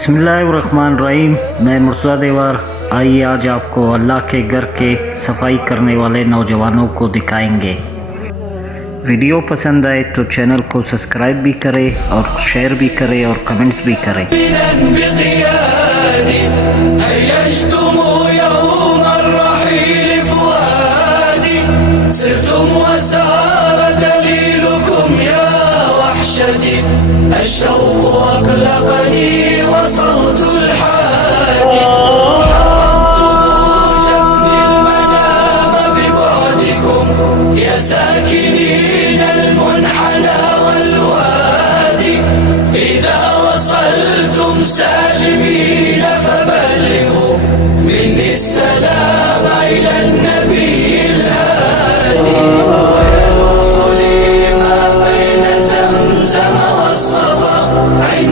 बिस्मिल्लाहिर्रहमानिर्रहीम। मैं मुर्तज़ा देवर। आइए आज आपको अल्लाह के घर के सफाई करने वाले नौजवानों को दिखाएंगे। वीडियो पसंद आए तो चैनल को सब्सक्राइब भी करें और शेयर भी करें और कमेंट्स भी करें। الشوق أقلقني وصوت الحادي حرمتم جفني المنام ببعدكم يا ساكنين المنحنى والوادي. إذا وصلتم سالمين فبلغوا مني السلام إلى النبي الهادي. ويلوا لي ما بين زمزم والصفا عند